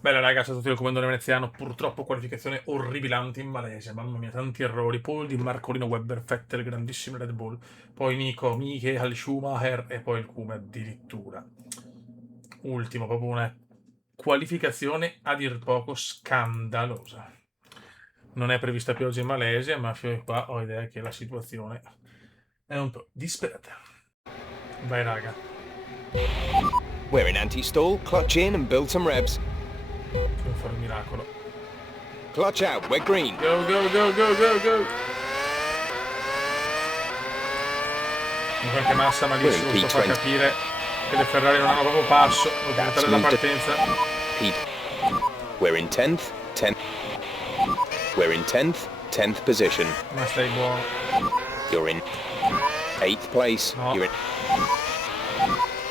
Bella raga, c'è stato il comando veneziano, purtroppo qualificazione orribilante in Malesia, mamma mia, tanti errori, pole di Marcolino Webber, Vettel, grandissimo Red Bull, poi Nico, Michael Schumacher e poi il Come addirittura. Ultimo, proprio una qualificazione a dir poco scandalosa. Non è prevista pioggia in Malesia, ma fino a qua ho idea che la situazione è un po' disperata. Vai raga. We're in anti-stall, clutch in and build some revs. Devo fare un miracolo. Clutch out, we're green. Go, go, go, go, go, go! Comunque anche Massa We're in malissimo, sto fa P20. capire che le Ferrari non hanno proprio passo, devo That's pilottare la moved it. partenza. P. We're in 10th, 10th. We're in 10th, 10th position. Ma stai buono. You're in 8th place. No. You're in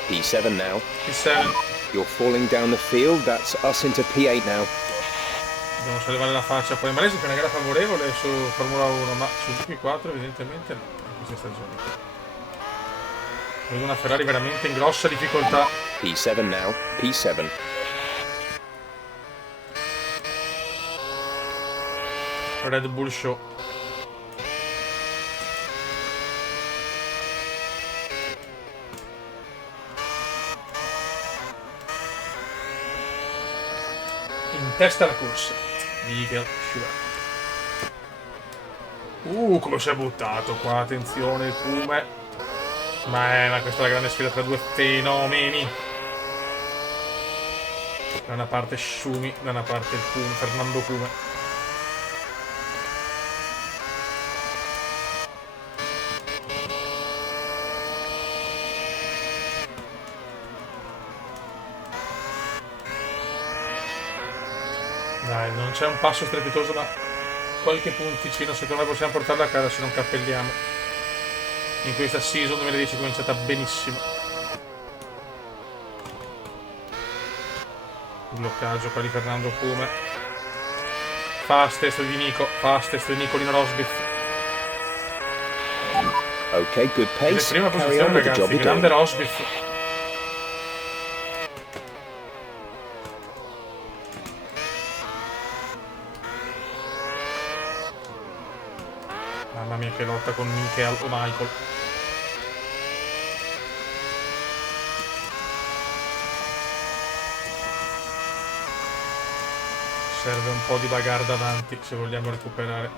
P7 now. P7. You're falling down the field. That's us into P8 now. Dobbiamo sollevare la faccia poi. In Malesia è una gara favorevole su Formula 1, ma su GP4 evidentemente no, in queste stagioni. Vedo una Ferrari veramente in grossa difficoltà. P7 now. P7. Red Bull Show. In testa alla corsa. Michael Schumacher. Come si è buttato qua, attenzione il Kume. Ma questa è la grande sfida tra due fenomeni. Da una parte Schumi, da una parte il Kume, Fernando Kume. Dai, non c'è un passo strepitoso, ma qualche punticino secondo me possiamo portarla a casa se non cappelliamo. In questa season 2010 è cominciata benissimo. Bloccaggio qua di Fernando Kume. Fastest di Nico, fastest di Nicolino Rosbiff. Okay, good pace. Prima Carry posizione on with the job ragazzi, you're grande doing. Rosbiff. Mamma mia che lotta con Michael o Michael. Serve un po' di bagarre davanti se vogliamo recuperare.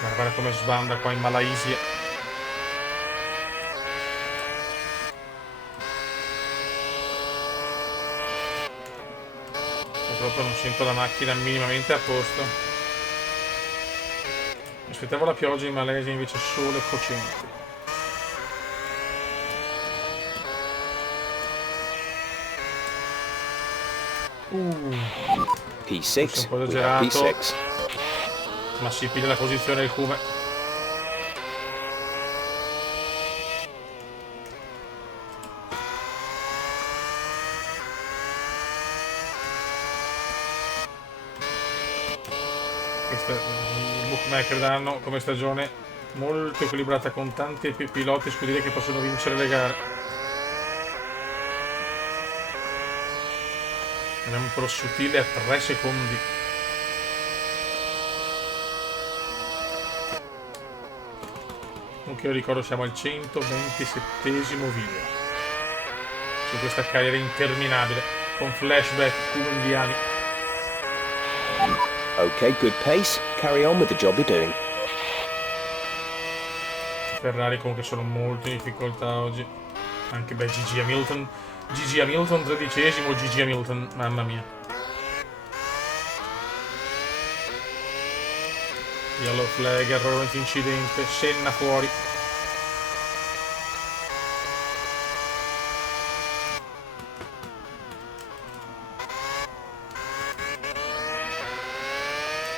Guarda come sbanda qua in Malaysia. Purtroppo non sento la macchina minimamente a posto. Aspettavo la pioggia in Malesia, invece sole cocente. Forse P6. un po' We have esagerato, P6. ma si piglia la posizione del Kume. I bookmaker danno come stagione molto equilibrata con tanti piloti scuderie che possono vincere le gare. Andiamo un po' sottile a 3 secondi. Comunque io ricordo siamo al 127esimo video su questa carriera interminabile con flashback indiani. Okay, good pace. Carry on with the job you're doing. Ferrari comunque sono molto in difficoltà oggi. Anche Gigi Hamilton. Gigi Hamilton 13esimo, Gigi Hamilton, mamma mia. Yellow flag, errore incidente, Senna fuori.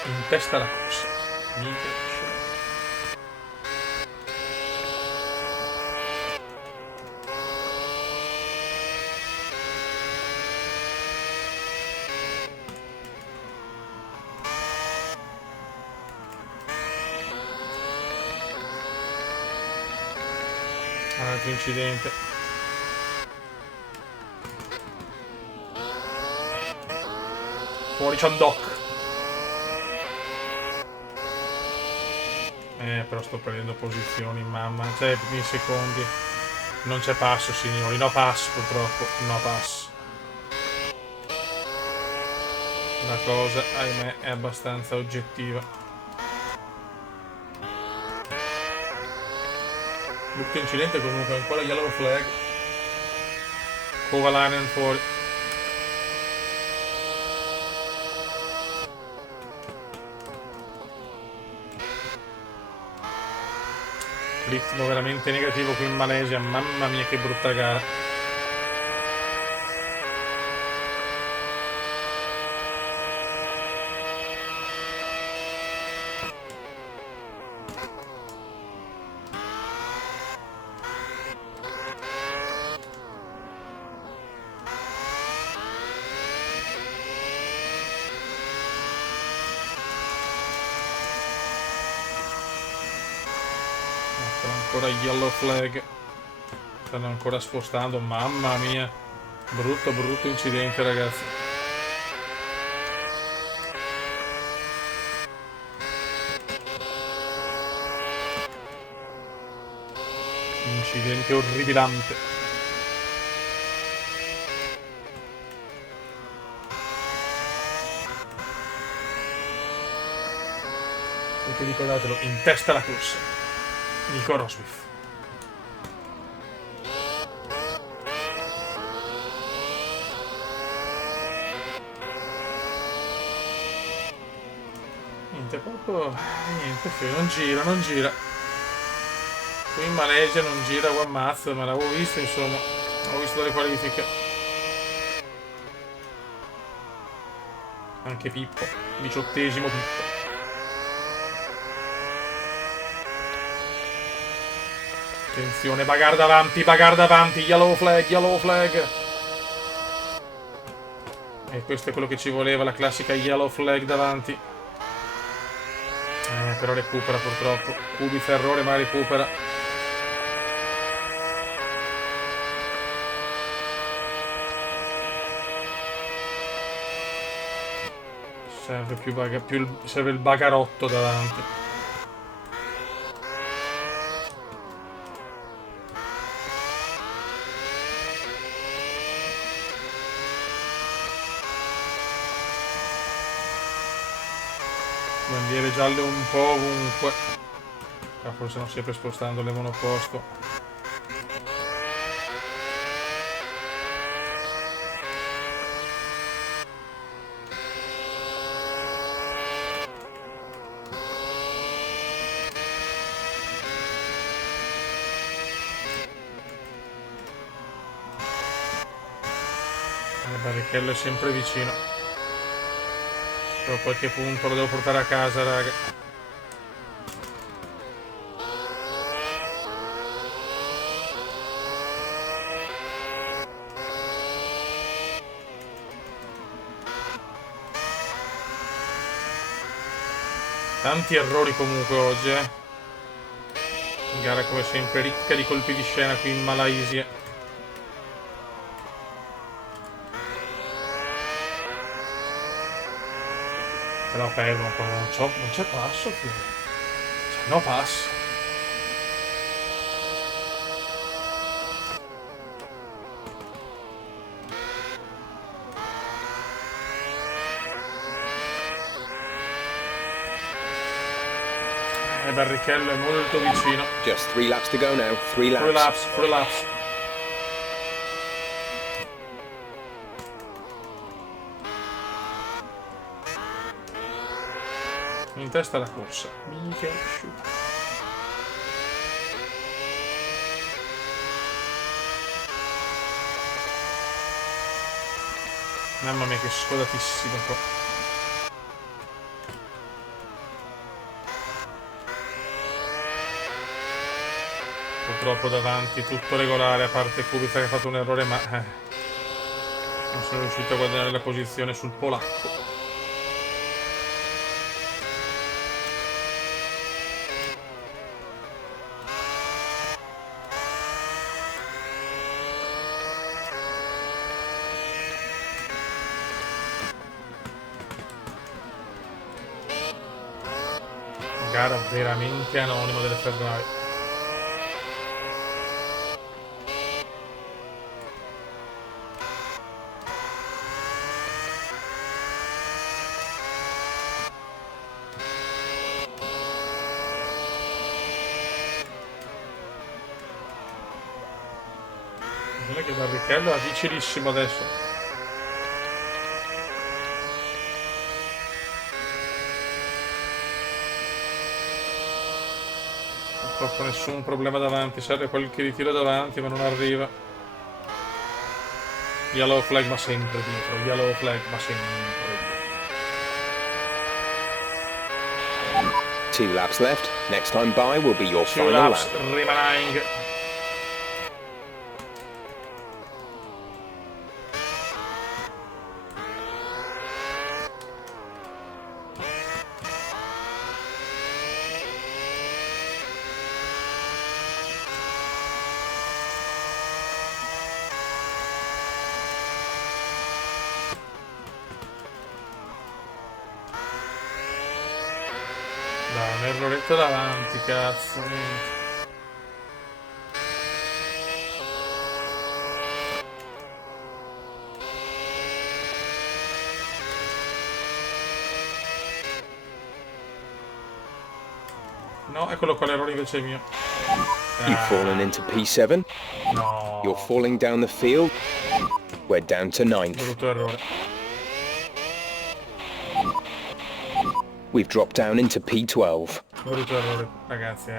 In testa alla corsa. Michael Schumacher. Altro incidente. Fuori Chandok. Però sto prendendo posizioni, mamma. Cioè, in secondi. Non c'è passo, signori. No passo, purtroppo. No passo. La cosa, ahimè, è abbastanza oggettiva. Brutto incidente comunque, ancora yellow flag. Kovalainen fuori. Ritmo veramente negativo qui in Malesia, mamma mia che brutta gara. Ancora yellow flag. Stanno ancora spostando, mamma mia. Brutto incidente, ragazzi. Incidente orribilante. Perché ricordatelo, in testa la corsa. Nico Rosberg. Niente, proprio... niente, non gira. Qui in Malesia non gira, ammazza, ma l'avevo visto, insomma. Ho visto le qualifiche. Anche Pippo, 18esimo Pippo. Attenzione, bagar davanti, yellow flag. E questo è quello che ci voleva, la classica yellow flag davanti. Però recupera purtroppo. Kubica errore, ma recupera. Serve il bagarotto davanti. Bandiere gialle un po' ovunque. Forse non sempre spostando le monoposto. Il barrichello è sempre vicino. Però a qualche punto lo devo portare a casa, raga. Tanti errori comunque oggi, Gara come sempre ricca di colpi di scena qui in Malaysia. Però perdo un po', non c'è passo qui. Cioè, no passo. Barrichello è molto vicino. Just 3 laps to go now. 3 laps. 3 laps. In testa la corsa. Mica asciutto. Mamma mia che scodatissimo qua. Purtroppo davanti tutto regolare, a parte Kubica che ha fatto un errore, ma non sono riuscito a guadagnare la posizione sul polacco. gara veramente anonima delle Ferrari. Non è che Barrichello è vicinissimo adesso. Purtroppo nessun problema davanti, serve qualche ritiro davanti ma non arriva. Yellow flag ma sempre dietro, yellow flag ma sempre dietro. 2 laps left. Next time by will be your 2 final laps lap. remaining. Dai, un erroretto davanti, cazzo. No, eccolo qua l'errore invece è mio. You've fallen into P7. No. You're falling down the field. We're down to 9th. Brutto errore. We've dropped down into P12. Brutto errore, ragazzi,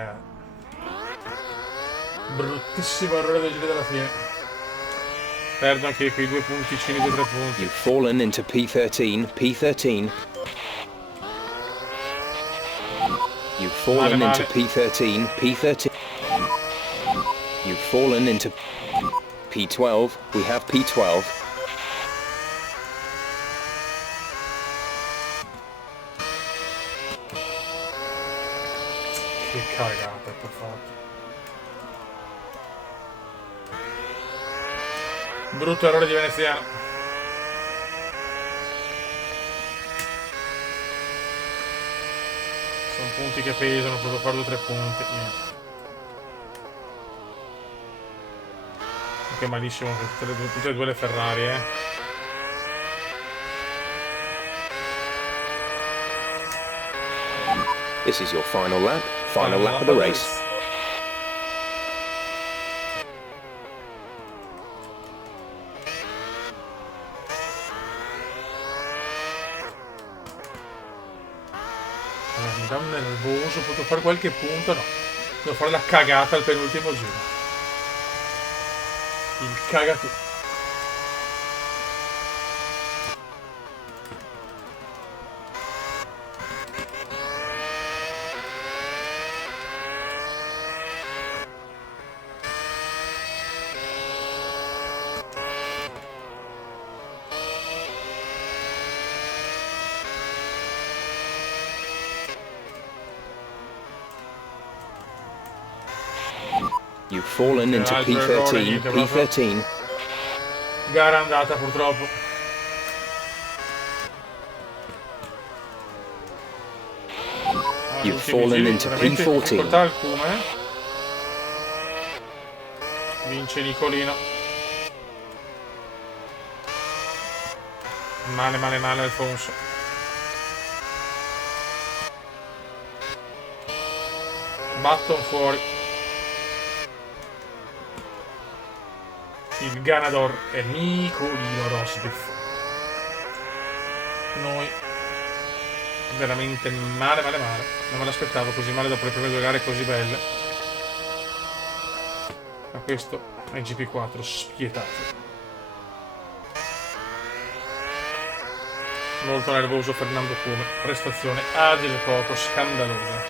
bruttissimo errore del giro della fine. Perdo anche quei 2 punticini, 2 3 punti. You've fallen into P13. P13. You've fallen Male, into male. P13. P13. You've fallen into P12. We have P12. Che cagata che ho fatto. Brutto errore di veneziano. Sono punti che pesano, potevo fare 2 3 punti. Niente. Ok, malissimo, tutte e due le Ferrari, This is your final lap. Final lap of the race. Mi dà un nervoso, potevo fare qualche punto, no. Devo fare la cagata al penultimo giro. Il cagatutto. You've fallen into P13. P13. Gara andata purtroppo. You've fallen into P14. Difficoltà alcune. Vince Nicolino. Male, male, male Alfonso. Button fuori. Il ganador è Nicolino Rosberg. Noi veramente male, male, male. Non me l'aspettavo così male dopo le prime 2 gare così belle. Ma questo è il GP4 spietato. Molto nervoso Fernando Come. Prestazione a dir poco scandalosa.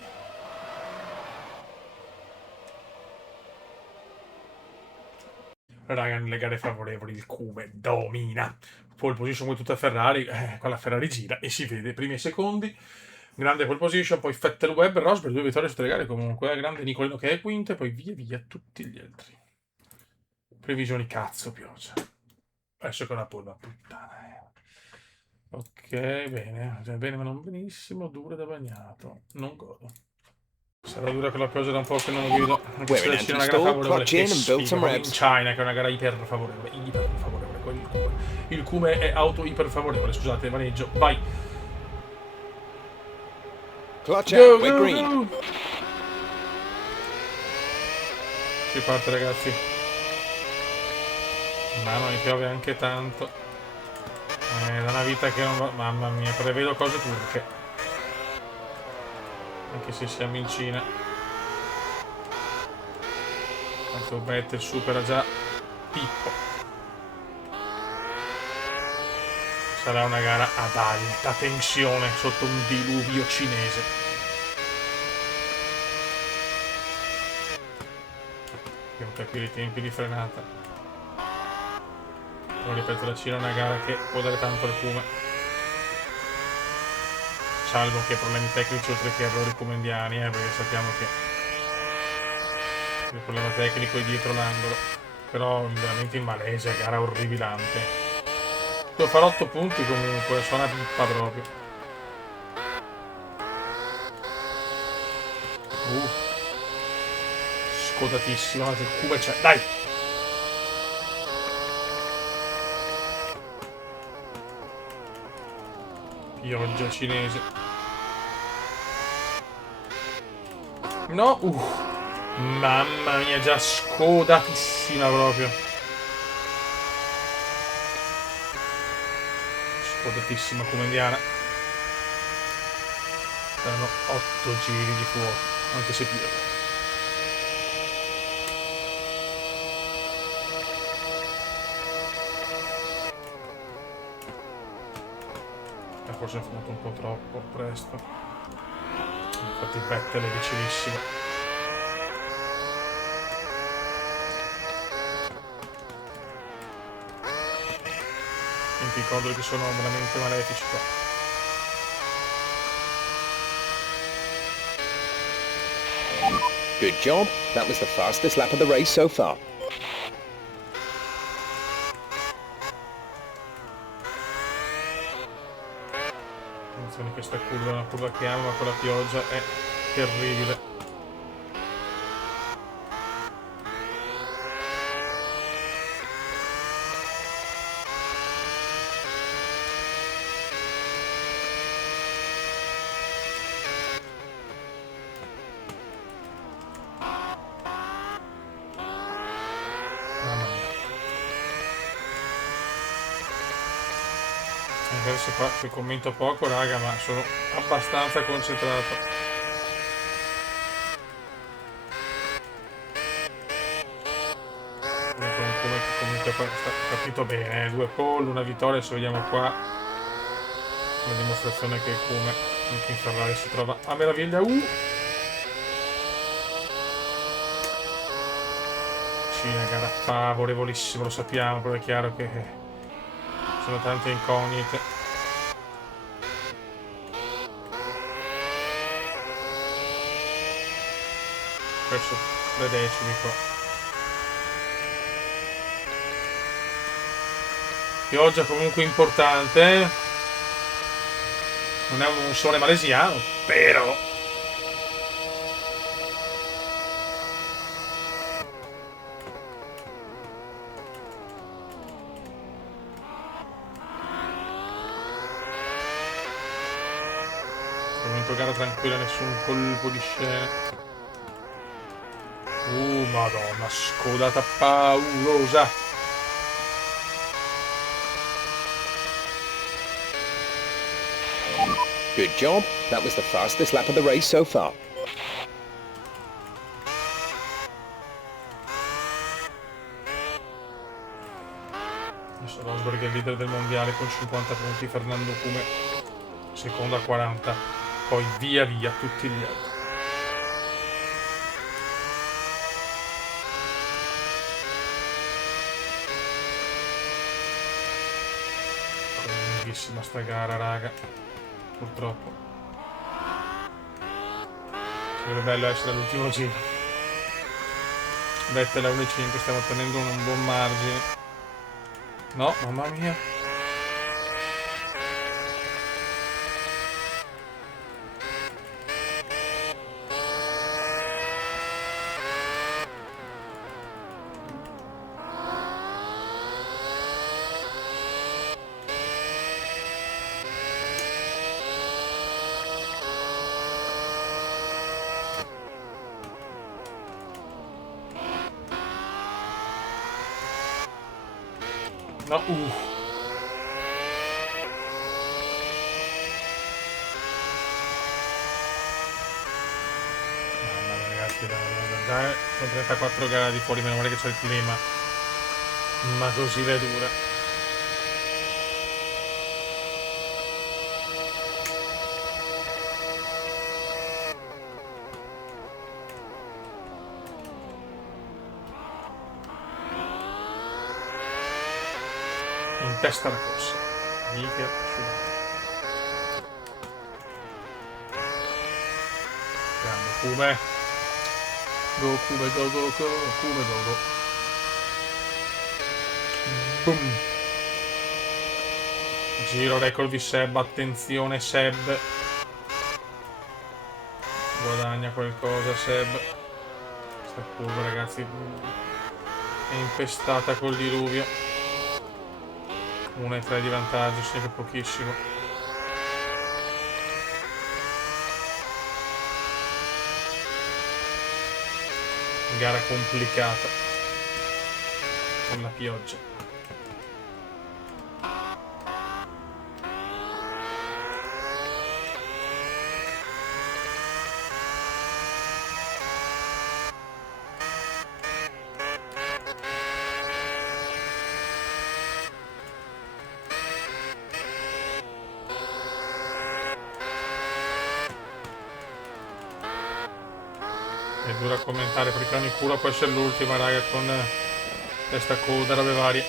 Raga, nelle gare favorevoli il Cume domina. Pole position con tutta Ferrari, qua la Ferrari gira e si vede primi e secondi. Grande pole position, poi Vettel, Webber, Rosberg, 2 vittorie su 3 gare comunque. Grande Nicolino che è quinto e poi via via tutti gli altri. Previsioni cazzo pioggia. Adesso con la pole, ma puttana. Ok, bene. Bene ma non benissimo, dura da bagnato. Non godo. Sarà dura quella cosa da un po' che non guido. Anche se We're in la Cina è una gara anti-stall, favorevole. clutch Che in and build sfiga, some proprio in revs. China che è una gara iper favorevole. Iper favorevole. Il Kume è auto iper favorevole. Scusate, maneggio. Vai. Clutch Go, out, we're go, green. go. Si parte, ragazzi. Mamma, mi piove anche tanto. Da una vita che non va. Mamma mia, prevedo cose turche. Anche se siamo in Cina. Tanto Vettel supera già Pippo. Sarà una gara ad alta tensione sotto un diluvio cinese. Devo capire i tempi di frenata. Però ripeto, la Cina è una gara che può dare tanto al Kume. Salvo che problemi tecnici oltre che errori kumendiani, perché sappiamo che il problema tecnico è dietro l'angolo. Però veramente in Malesia, gara orribilante. Devo fare 8 punti comunque, sono una pippa proprio. Scodatissima, ma che Kume c'è. Dai! Pioggia cinese. No! Mamma mia, già scodatissima proprio. Scodatissima come indiana. Saranno 8 giri di fuoco, anche se più. Forse ho fumato un po' troppo presto. Infatti Vettel è vicinissimo. I controlli che sono veramente malefici qua. Good job. That was the fastest lap of the race so far. Attenzione, questa curva è una curva che amo, ma con la pioggia è terribile. Adesso qua che commento poco, raga, ma sono abbastanza concentrato. Comunque sta partito bene, 2 pole, una vittoria, se vediamo qua. Una dimostrazione che Kume anche in Ferrari si trova a meraviglia. Cina, gara favorevolissima, lo sappiamo, però è chiaro che sono tante incognite. Perso 3 decimi qua. Pioggia comunque importante. Non è un sole malesiano, però momento gara tranquilla, nessun colpo di scena. Madonna, scodata paurosa. Good job. That was the fastest lap of the race so far. Adesso Rosberg è il leader del mondiale con 50 punti, Fernando Kume secondo a 40, poi via via tutti gli altri. Lunghissima sta gara, raga, purtroppo. Sarebbe bello essere all'ultimo giro. Vettel a 1,5, stiamo tenendo un buon margine. No, mamma mia. No, Mamma mia, ragazzi, già sono 34 gradi fuori, meno male che c'è il clima. Ma così le dura. In testa alla corsa. Mica grande Kume. Go Kume, go go go. Kume, go go. Boom. Giro record di Seb. Attenzione Seb. Guadagna qualcosa Seb. Questa curva, ragazzi, è infestata col diluvio. 1,3 di vantaggio, sempre pochissimo. Gara complicata con la pioggia. È dura commentare perché ogni culo può essere l'ultima, raga, con questa coda, robe varie.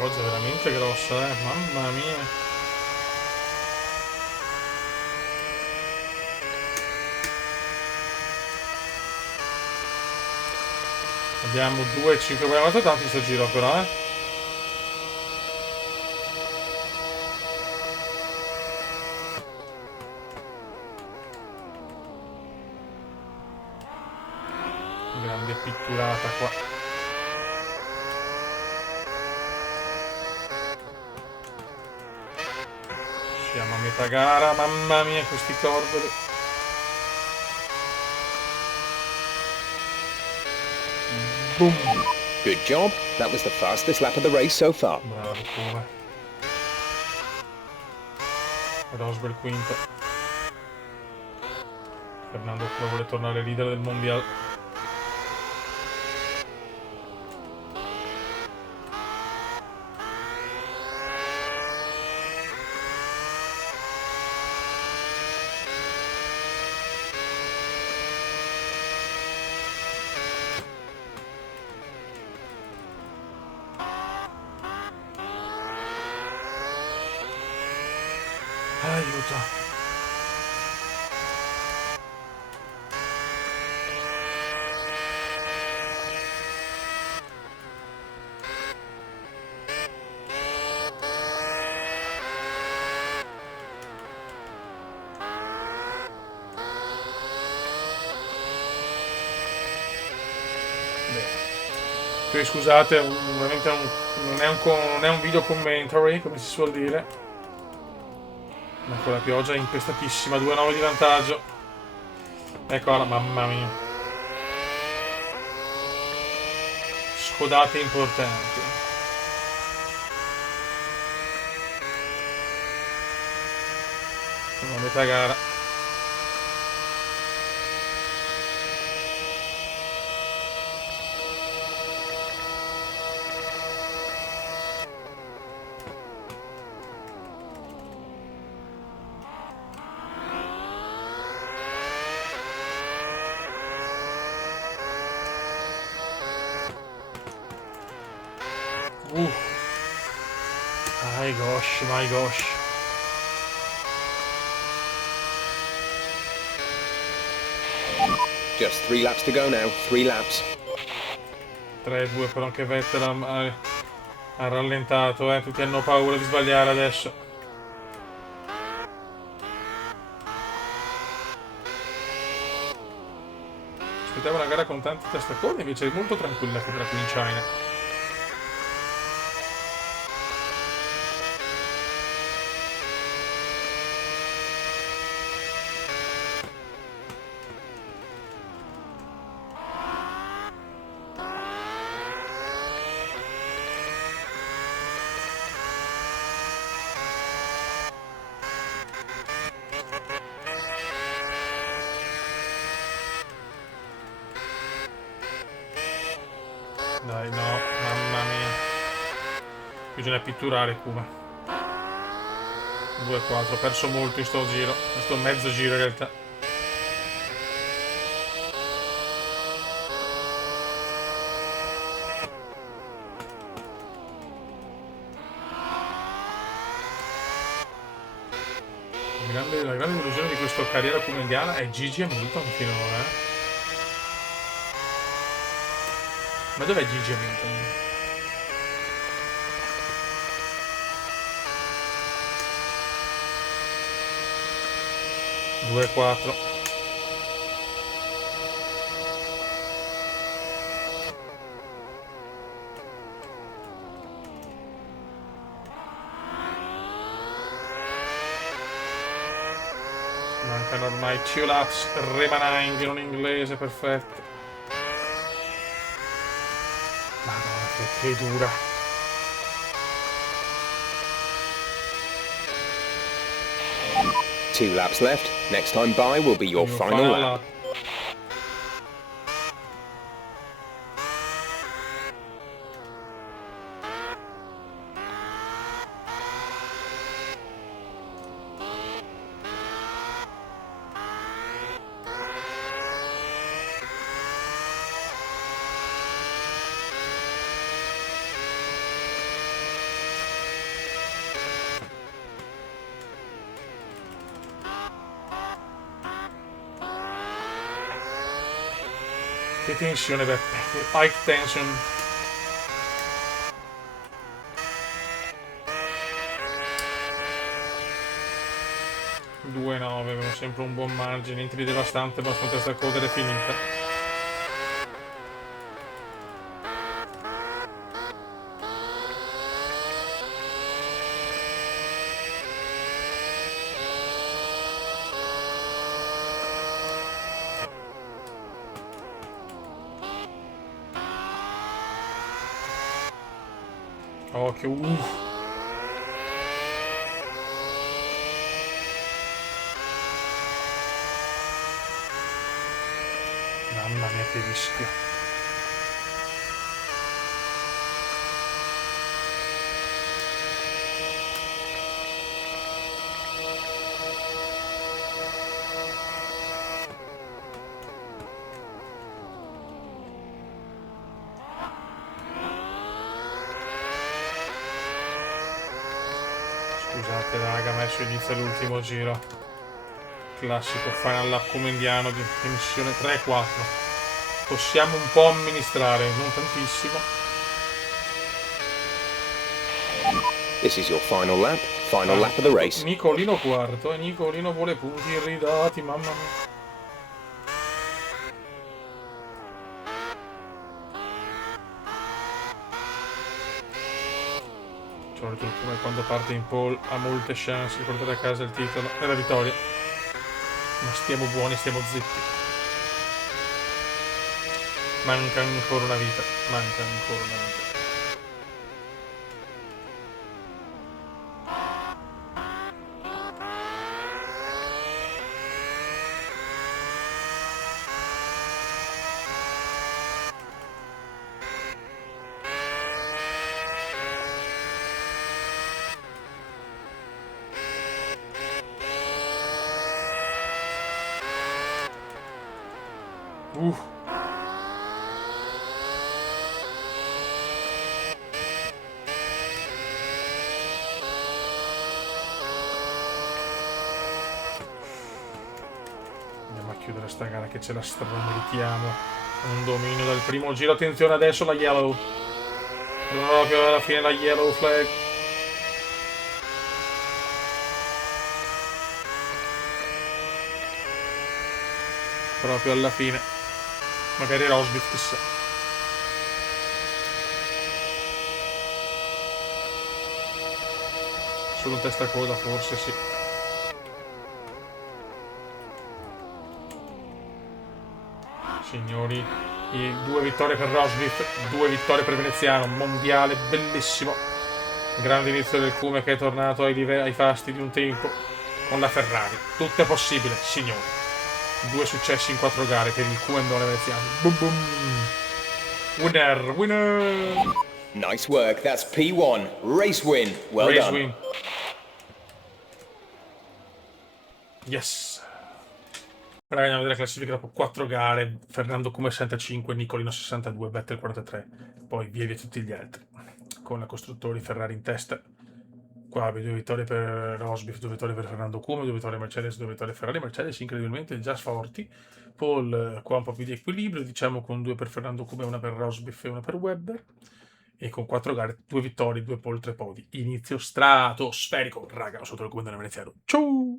Oggi è veramente grossa, mamma mia. Abbiamo 2,5. Abbiamo fatto tanto sto giro però, Grande pitturata qua. Siamo a metà gara, mamma mia questi cordoli. Boom. Good job. That was the fastest lap of the race so far. Bravo come. Rosberg quinto. Fernando Polo vuole tornare leader del mondiale. Aiuto. Beh. Scusate, ovviamente non è un video commentary, come si suol dire. Ma con la pioggia è impestatissima, 2,9 di vantaggio. Eccola, mamma mia. Scodate importanti. Sono a metà gara. My gosh. Just 3 laps to go now. 3 laps. 3-2 però anche Vettel ha rallentato, tutti hanno paura di sbagliare adesso. Aspettavo una gara con tanti testacoda, invece è molto tranquilla che qui in China. Dai, no, mamma mia. Bisogna pitturare Kuma. 2-4, ho perso molto in sto giro, in sto mezzo giro in realtà. La grande delusione di questa carriera come indiana è Gigi Hamilton finora. Ma dov'è Gigi Hamilton? Due, 4. Mancano ormai 2 laps rimanenti in un inglese perfetto. Madonna, che dura. Two laps left. Next time by will be your final lap. Che tensione, Beppe. High tension. Due 9, avevano sempre un buon margine, niente di devastante, basta questa coda ed è finita. Occhio, Mamma mia che rischio. Scusate raga, adesso inizia l'ultimo giro. Classico final lap come indiano di missione 3-4. Possiamo un po' amministrare, non tantissimo. This is your final lap of the race. Nicolino quarto e Nicolino vuole punti irridati, mamma mia. Solito come quando parte in pole ha molte chance di portare a casa il titolo e la vittoria. Ma stiamo buoni, stiamo zitti. Manca ancora una vita, manca ancora una vita. Andiamo a chiudere sta gara che ce la strameritiamo. Un dominio dal primo giro. Attenzione adesso la yellow. Proprio alla fine la yellow flag. Proprio alla fine. Magari Rosberg, chissà. Solo testa coda forse, sì. Signori, 2 vittorie per Rosberg, 2 vittorie per Veneziano, mondiale, bellissimo. Grande inizio del Cume che è tornato ai fasti di un tempo con la Ferrari. Tutto è possibile, signori. 2 successi in 4 gare per il Cume veneziano. Boom boom. Winner, winner! Nice work, that's P1. Race win. Well Race done. win. Yes. Ora andiamo a vedere la classifica dopo 4 gare. Fernando Come 65, Nicolino 62, Vettel 43. Poi via tutti gli altri. Con la costruttori Ferrari in testa. Qua abbiamo 2 vittorie per Rosberg, 2 vittorie per Fernando Come, 2 vittorie Mercedes, 2 vittorie Ferrari. Mercedes incredibilmente già forti. Paul qua un po' più di equilibrio, diciamo con 2 per Fernando Come, 1 per Rosberg e 1 per Webber. E con 4 gare, 2 vittorie, 2 pole, 3 podi. Inizio stratosferico, raga, sotto il comando veneziano. Ciao!